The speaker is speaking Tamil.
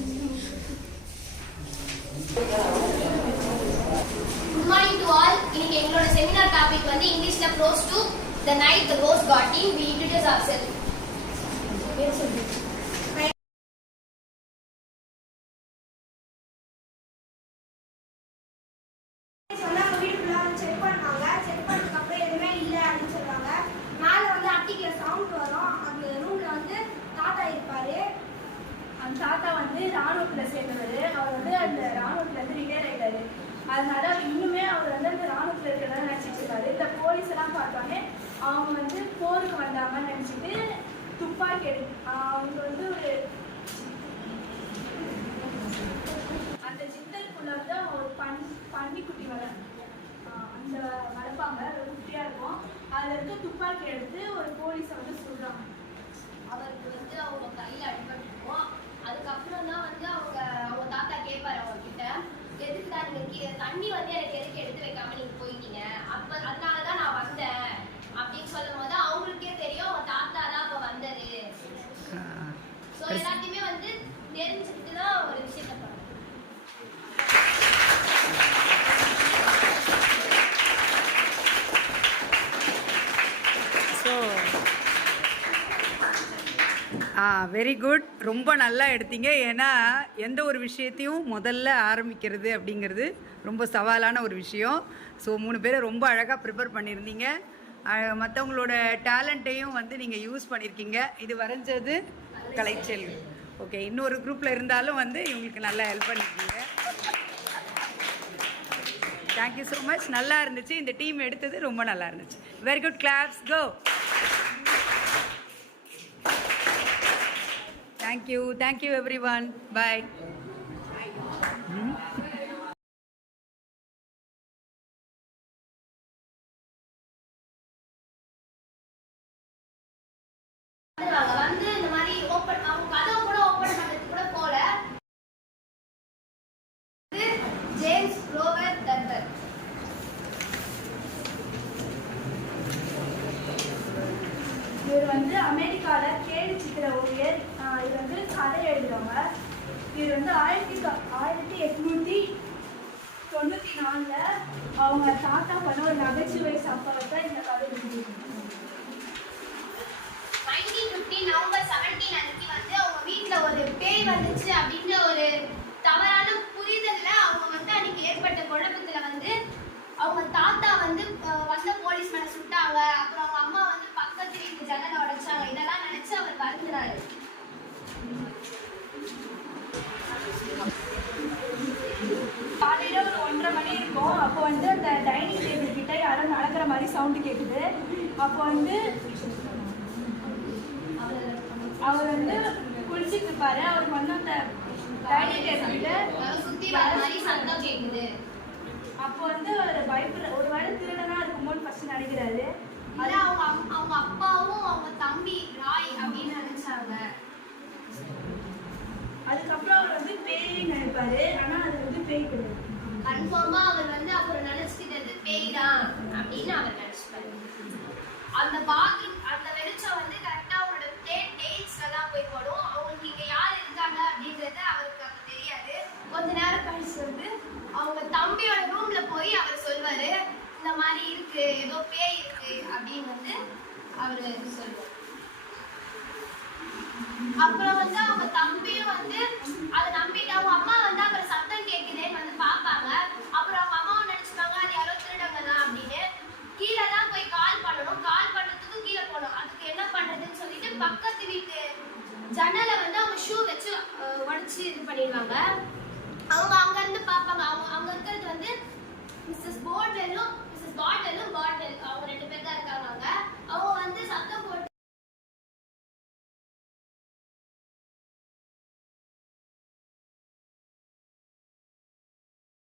Good morning to all. இன்னைக்கு எங்களோட செமினார் டாபிக் வந்து இங்கிலீஷ்ல prose to the night the rose got in. We introduce ourselves. தாத்தா வந்து ராணுவத்தில் சேர்ந்தவர். அவர் வந்து அந்த ராணுவத்துலேருந்து ரிட்டையர் ஆகிட்டாரு. அதனால இன்னுமே அவர் வந்து அந்த ராணுவத்தில் இருக்கிறதா நினச்சிட்டு இருக்காரு. இந்த போலீஸ் எல்லாம் பார்த்தோன்னே அவங்க வந்து போருக்கு வந்தாங்கன்னு நினச்சிட்டு துப்பாக்கி அவங்க வந்து ஒரு அந்த ஜித்தலுக்குள்ள வந்து ஒரு பன்னிக்குட்டி அந்த வளர்ப்பாங்க, ஒரு குட்டியாக இருக்கும். அதில் இருக்க துப்பாக்கி எடுத்து ஒரு போலீஸை வந்து சொல்கிறாங்க. அவருக்கு வந்து அவங்க கையில் அடிபட்டுருக்கும். அதுக்கப்புறம் தான் வந்து அவங்க தாத்தா கேட்பாரு அவங்க கிட்ட, எதுக்கு தான் நீங்க தண்ணி வந்து எனக்கு எதுக்கு எடுத்து வைக்காம நீங்க போயிட்டீங்க, அதனாலதான் நான் வந்தேன் அப்படின்னு சொல்லும் போது அவங்களுக்கே தெரியும் அவங்க தாத்தா தான் அப்ப வந்தது. ஸோ எல்லாத்தையுமே வந்து தெரிஞ்சுக்கிட்டு தான் ஒரு விஷயத்த பண்ணுவோம். Very good. ரொம்ப நல்லா எடுத்தீங்க. ஏன்னா எந்த ஒரு விஷயத்தையும் முதல்ல ஆரம்பிக்கிறது அப்படிங்கிறது ரொம்ப சவாலான ஒரு விஷயம். ஸோ 3 பேரை ரொம்ப அழகாக ப்ரிப்பேர் பண்ணியிருந்தீங்க. மற்றவங்களோட டேலண்ட்டையும் வந்து நீங்கள் யூஸ் பண்ணியிருக்கீங்க. இது வரைஞ்சது கலைச்செல்வி. ஓகே, இன்னொரு குரூப்பில் இருந்தாலும் வந்து இவங்களுக்கு நல்லா ஹெல்ப் பண்ணியிருக்கீங்க. Thank you so much. நல்லா இருந்துச்சு. இந்த டீம் எடுத்தது ரொம்ப நல்லா இருந்துச்சு. Very good. Claps go. Thank you everyone. Bye. வந்து இந்த மாதிரி ஓபன் அவங்க கதவு கூட ஓபன் பண்ணது கூட போல. ஜேம்ஸ் ரோபர்ட் டன்வர். இவர் வந்து அமெரிக்காவில் கேலி சித்திர ஓவியர். இவர் வந்து கதை எழுதுறவங்க. இவர் வந்து 1894 அவங்க தாத்தா பண்ண ஒரு நகைச்சுவை சம்பவத்தை இந்த கதை எழுதியிருக்காங்க. 1950 நவம்பர் 17 அன்னைக்கு வந்து அவங்க வீட்டுல ஒரு பேய் வந்துச்சு அப்படின்ற ஒரு தவறான புரிதல்ல அவங்க வந்து அன்னைக்கு ஏற்பட்ட குழப்பத்துல வந்து அவங்க தாத்தா வந்து வந்த போலீஸ் மேல சுட்டாங்க. அப்புறம் அவங்க அம்மா வந்து பக்கத்து வீட்டு ஜன்னலை உடைச்சாங்க. இதெல்லாம் நினைச்சு அவர் வருந்துறாரு. காலையில ஒரு 1:30 மணி இருக்கும். அப்போ வந்து அந்த டைனிங் டேபிள் கிட்ட யாரும் நடக்கிற மாதிரி சவுண்டு கேட்குது. அப்போ வந்து அவர் வந்து குளிச்சுட்டு இருப்பாரு. அவருக்கு வந்து அந்த டைனிங் டேபிள் கிட்ட சுத்தி வர மாதிரி சத்தம் கேட்குது. அப்போ வந்து ஒரு வேளை திருடனா இருக்கும்போது ஃபர்ஸ்ட் நினைக்கிறாரு. அது அவங்க அப்பாவும் அவங்க தம்பி ராய் அப்படின்னு நினைச்சாங்க. அதுக்கப்புறம் அவர் வந்து பேய் நினைப்பாரு. ஆனா அது வந்து பேய் கிடையாது. கன்ஃபார்மா அவர் வந்து அப்புறம் நினைச்சுக்கிட்டது பேய் தான் அப்படின்னு அவர் நினைச்சுப்பாரு. அந்த பாத்ரூம் அந்த வெளிச்சம் வந்து கரெக்டா அவரோட டேட்ஸ்ல தான் போய் போடும். அவங்களுக்கு இங்க யார் இருக்காங்க அப்படின்றது அவருக்கு அப்ப தெரியாது. கொஞ்ச நேரம் கழிச்சு வந்து அவங்க தம்பியோட ரூம்ல போய் அவர் சொல்வாரு, இந்த மாதிரி இருக்கு, ஏதோ பேய் இருக்கு அப்படின்னு வந்து அவரு சொல்லுவார். அப்புறம் வந்து அவங்க தம்பியும் வந்து அதை நம்பிட்டு அவங்க அம்மா வந்து அப்புறம் சத்தம் கேட்குதேன்னு வந்து பார்ப்பாங்க. அப்புறம் அவங்க அம்மாவும் நினைச்சுப்பாங்க அது யாரோ திருடங்க தான் அப்படின்னு. கீழே தான் போய் கால் பண்ணணும். கால் பண்ணுறதுக்கும் கீழே போகணும். அதுக்கு என்ன பண்றதுன்னு சொல்லிட்டு பக்கத்து வீட்டு ஜன்னலை வந்து அவங்க ஷூ வச்சு உடச்சி இது பண்ணிடுவாங்க. அவங்க அங்க இருந்து பார்ப்பாங்க. அவங்க இருக்கிறது வந்து மிஸ்ஸஸ் பாட்டலும் அவங்க 2 பேர் தான் இருக்காங்க. அவங்க